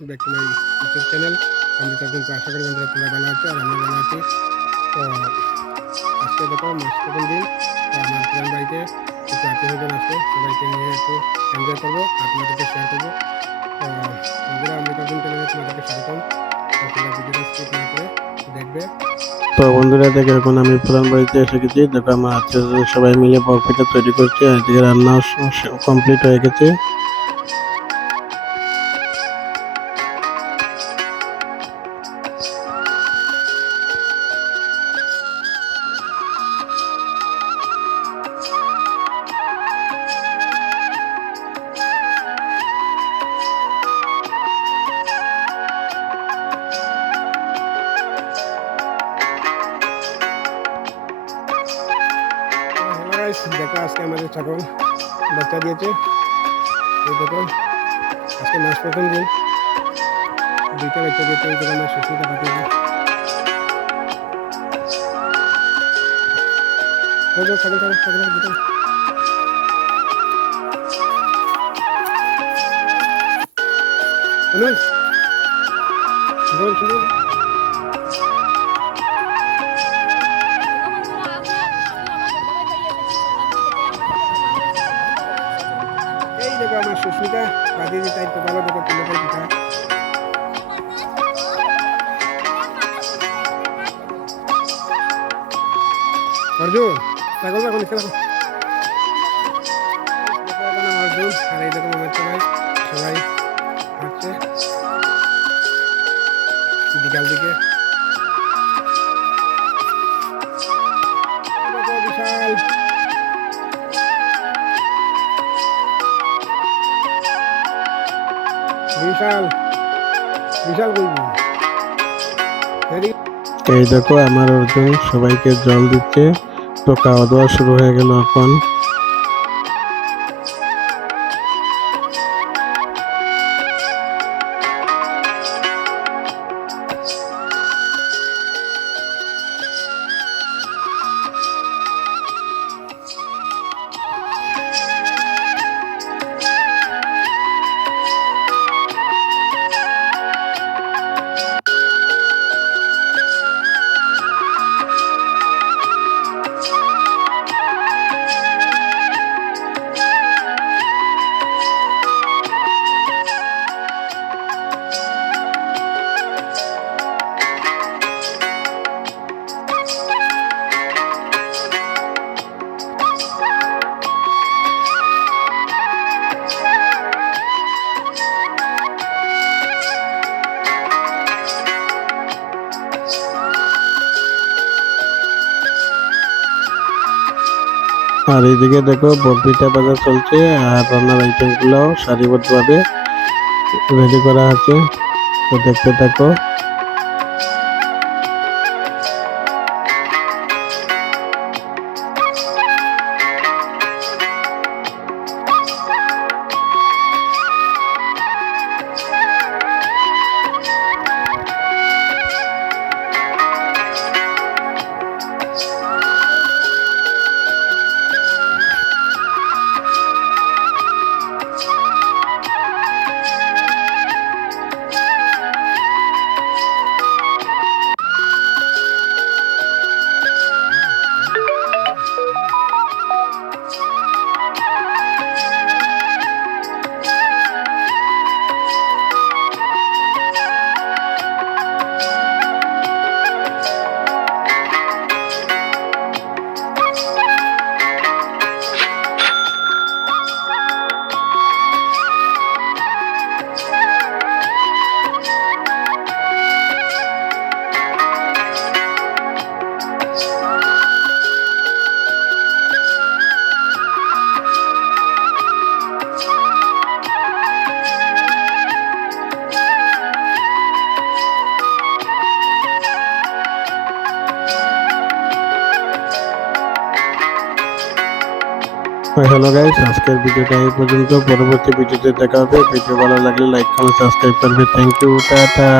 Back to my YouTube channel. Complete অর্জন। তো আশা করি বন্ধুরা তোমরা ভালো আছো আর আমি ভালো আছি। তো আজকে দেখো মাস প্রথম দিন। তো আমার পুরান বাড়িতে কিছু আত্মীয় স্বজন আছে, সবাইকে নিয়ে একটু এনজয় করবো আর তোমাদেরকে শেয়ার করবো। তো বন্ধুরা অমৃত অর্জন চ্যানেলে তোমাদেরকে স্বাগতম। তো তোমরা ভিডিওটা স্কিপ না করে দেখবে। তো বন্ধুরা দেখো এখন আমি পুরান বাড়িতে এসে গেছি। দেখো আমার আত্মীয় স্বজন সবাই মিলে বরফিটা তৈরি করছে আর এদিকে রান্নাও কমপ্লিট হয়ে গেছে। দেখো আজকে আমাদের ছাগল বাচ্চা দিয়েছে। এই দেখো আজকে মাস প্রথম দিন, দুইটা বাচ্চা দিয়েছে। এই দেখো আমার সুস্মিতা পাঠিয়েছে। ছাগল ছাগল ছাগল ছাগল দিতে শুনুন শুনুন শুনুন। এই দেখো আমার সুস্মিতা পাঠিয়ে দিতে একটু ভালো। দেখো তুলে পিঠা অর্জুন ছাগল রাখুন খেলা। অর্জুন আর এই দেখো আমার সবাই সবাই হাঁটছে বিকাল দিকে। বিশাল বিশাল বিশাল করবি। এই দেখো আমার অর্জুন সবাইকে জল দিচ্ছে। তো খাওয়া দাওয়া শুরু হয়ে গেল এখন। আর এইদিকে দেখো বরফিটা বাজা চলছে আর রান্নার আইটেম গুলাও সারিবদ্ধভাবে রেডি করা আছে। তো দেখতে থাকো। হ্যালো গাইস, আজকের ভিডিওটা এই পর্যন্ত। পরবর্তী ভিডিওতে দেখা হবে। ভিডিও ভালো লাগলে লাইক কমেন্ট সাবস্ক্রাইব করবে। Thank you, tata.